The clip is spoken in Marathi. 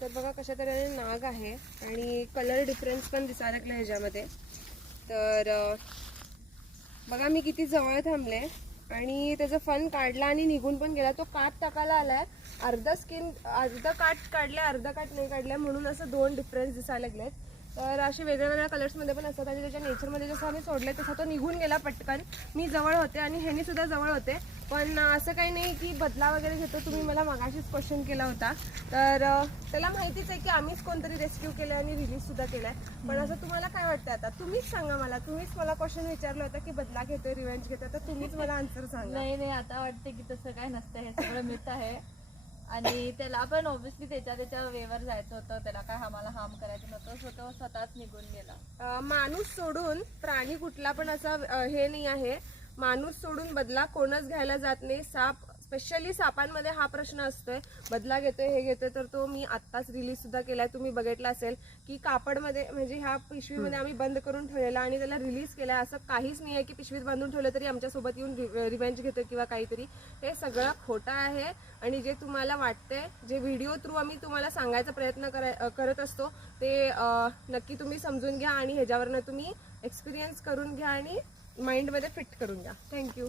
तर बघा कशा तऱ्हेने नाग आहे आणि कलर डिफरन्स पण दिसायला लागला ह्याच्यामध्ये. तर बघा मी किती जवळ थांबले आणि त्याचा फन काढला आणि निघून पण गेला. तो काठ टाकायला आलाय, अर्धा काठ काढलाय, अर्धा काठ नाही काढलाय, म्हणून असं दोन डिफरन्स दिसायला लागलेत. तर असे वेगळ्या वेगळ्या कलर्समध्ये पण असतात आणि त्याच्या नेचरमध्ये जसं आम्ही सोडले तसा तो निघून गेला पटकन. मी जवळ होते आणि ह्यांनी सुद्धा जवळ होते, पण असं काही नाही की बदला वगैरे घेतो. तुम्ही मला मागाशीच क्वेश्चन केला होता, तर त्याला माहितीच आहे की आम्हीच कोणतरी रेस्क्यू केलं आणि रिलीज सुद्धा केलाय. पण असं तुम्हाला काय वाटतं आता? तुम्हीच सांगा मला. तुम्हीच मला क्वेश्चन विचारलं होतं की बदला घेतोय, रिव्हेंज घेतोय, तर तुम्हीच मला आन्सर सांगा. नाही, आता वाटते की तसं काय नसतं, हे सगळं मिथ आहे. आणि त्याला पण ऑब्व्हियसली त्याच्या वेवर जायचं होतं, त्याला काय आम्हाला हार्म करायचं नव्हतं, तो स्वतःच निघून गेला. माणूस सोडून प्राणी कुठला पण असा हे नाही आहे. माणूस सोडून बदला कोणच घ्यायला जात नाही. साप, स्पेशली सापांमध्ये हा प्रश्न असतोय, बदला घेतोय हे घेतोय. तर तो मी आत्ताच रिलीज सुद्धा केलाय. तुम्ही बघितला असेल की कापडमध्ये म्हणजे ह्या पिशवीमध्ये आम्ही बंद करून ठेवलेला आणि त्याला रिलीज केलाय. असं काहीच नाही आहे की पिशवीत बांधून ठेवलं तरी आमच्यासोबत येऊन रिव्हेंज घेतोय किंवा काहीतरी. हे सगळं खोटं आहे. आणि जे तुम्हाला वाटते, जे व्हिडिओ थ्रू आम्ही तुम्हाला सांगायचा प्रयत्न करत असतो, ते नक्की तुम्ही समजून घ्या आणि ह्याच्यावरनं तुम्ही एक्सपिरियन्स करून घ्या आणि माइंडमध्ये फिट करून घ्या. थँक्यू.